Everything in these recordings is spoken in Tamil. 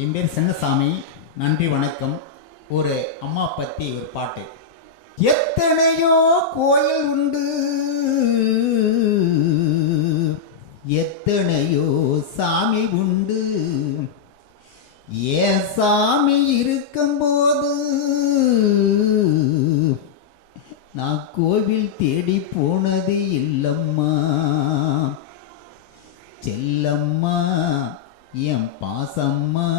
என் பேர் சின்னசாமி. நன்றி வணக்கம். ஒரு அம்மா பற்றி ஒரு பாட்டு. எத்தனையோ கோயில் உண்டு, எத்தனையோ சாமி உண்டு, ஏன் சாமி இருக்கும்போது நான் கோவில் தேடி போனது இல்லம்மா. செல்லம்மா என் பாசம்மா,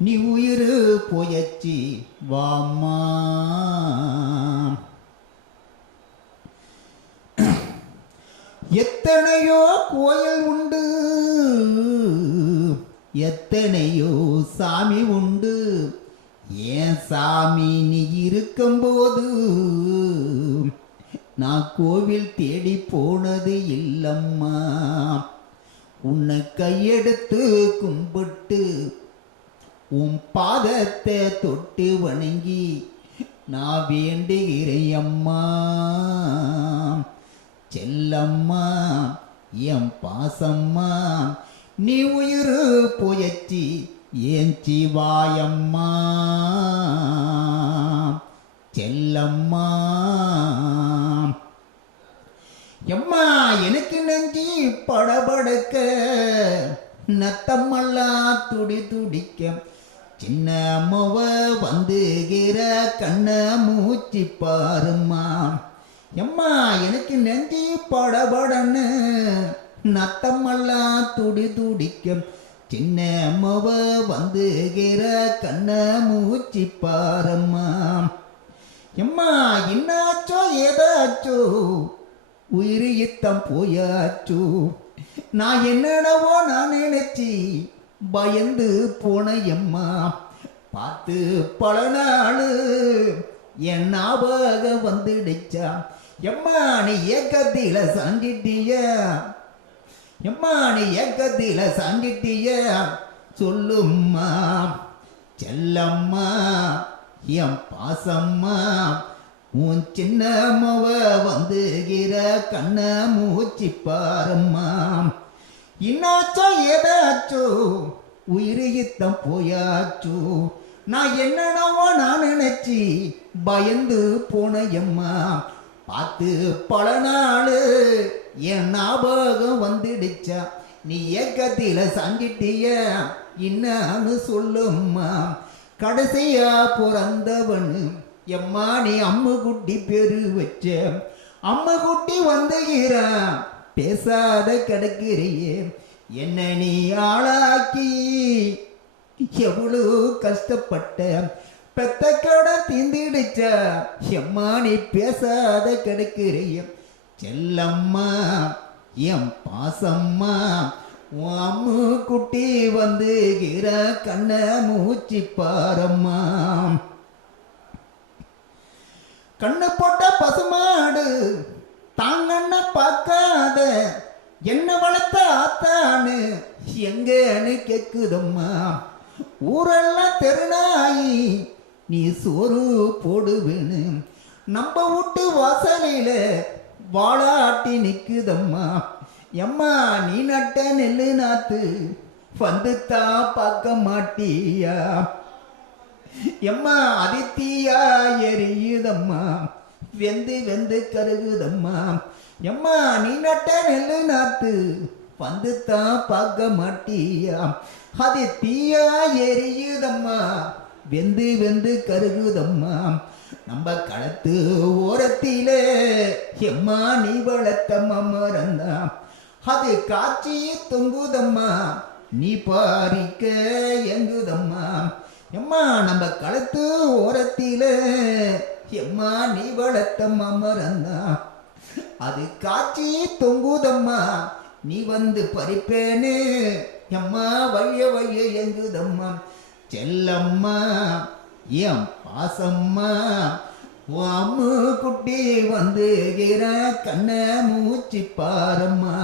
நீ உயிர் போயச்சி வாம்மா. எத்தனையோ கோயில் உண்டு, எத்தனையோ சாமி உண்டு, ஏன் சாமி நீ இருக்கும்போது நான் கோவில் தேடி போனது இல்லம்மா. உன்னை கையெடுத்து கும்பிட்டு உன் பாதத்தை தொட்டு வணங்கி நான் வேண்டுகிறேன் அம்மா. செல்லம்மா என் பாசம்மா, நீ உயிர் போயச்சி ஏன் சிவாயம்மா. செல்லம்மா எம்மா, எனக்கு நெஞ்சி படபடக்க, நத்தமெல்லாம் துடி துடிக்க, சின்ன அம்மாவ வந்துகிற கண்ண மூச்சு பாருமா. எம்மா, எனக்கு நெஞ்சி படபடன்னு நத்தமெல்லாம் துடி துடிக்க, சின்ன அம்மாவ வந்துகிற கண்ண மூச்சு பாருமா. எம்மா, என்னாச்சோ ஏதாச்சோ உயிர் யுத்தம் போயாச்சு, நான் என்னடவோ நான் நினைச்சி பயந்து போன எம்மா. பார்த்து பல நாள் என் ஞாபகம் வந்துடுச்சா. எம்மா, நீ ஏக்கத்தில சாண்டிட்டிய, எம்மா நீ ஏக்கத்தில சாண்டிட்டிய சொல்லும்மா. செல்லம்மா என் பாசம்மா, உன் சின்ன அம்மாவ வந்துகிற கண்ண மூச்சு பாரம்மா. இன்னாச்சோ ஏதாச்சோ உயிர் யுத்தம் போயாச்சோ, நான் என்னடவோ நான் நினைச்சி பயந்து போன எம்மா. பார்த்து பல நாள் என் ஞாபகம் வந்துடுச்சா. நீ ஏக்கத்தில சாண்டிட்டிய இன்னான்னு சொல்லும்மா. கடைசியா பிறந்தவனு எம்மா நீ அம்மு குட்டி பேரு வச்ச. அம்மு குட்டி வந்துகிறா பேசாத கிடக்கிறியே, என்ன நீ ஆளாக்கி எவ்வளோ கஷ்டப்பட்ட. பெத்த கடை தீந்திடுச்சா எம்மா நீ பேசாத கிடக்கிறிய. செல்லம்மா என் பாசம்மா, உன் அம்மு குட்டி வந்துகிற கண்ண மூச்சு பாரம்மா. கண்ணு போட்ட பசுமாடு தாங்கண்ண பார்க்காத, என்ன வளர்த்த ஆத்தான்னு எங்கன்னு கேக்குதம்மா. ஊரெல்லாம் தெருநாயி நீ சோறு போடுவேன்னு நம்ம வீட்டு வாசலில வாழாட்டி நிக்குதம்மா. எம்மா, நீ நட்ட நெல்லு நாத்து வந்துத்தான் பார்க்க மாட்டியா. எம்மா, அதித்தியா எரியுதம்மா, வெந்து வெந்து கருகுதம்மா. எம்மா, நீ நட்ட நெல்லு நாத்து வந்துத்தான் பார்க்க மாட்டியா. அதித்தியா எரியுதம்மா, வெந்து வெந்து கருகுதம்மா. நம்ம களத்து ஓரத்திலே எம்மா நீ வளர்த்த மரந்தா, அது காட்சி தொங்குதம்மா, நீ பாரிக்க எங்குதம்மா. எம்மா, நம்ம களத்து ஓரத்தில எம்மா நீ வளர்த்த மரந்தா, அது காட்சி தொங்குதம்மா, நீ வந்து பறிப்பேனே எம்மா வழிய வழிய எங்குதம்மா. செல்லம்மா என் பாசம்மா, அம்மு குட்டி வந்துகிற கண்ண மூச்சு பாரம்மா.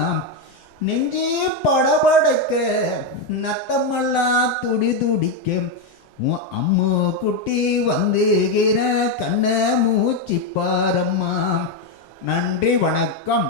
நெஞ்சி படபடக்க நத்தமெல்லாம் துடி துடிக்க, உன் அம்மு குட்டி வந்துகிற கண்ண மூச்சு பாரம்மா. நன்றி வணக்கம்.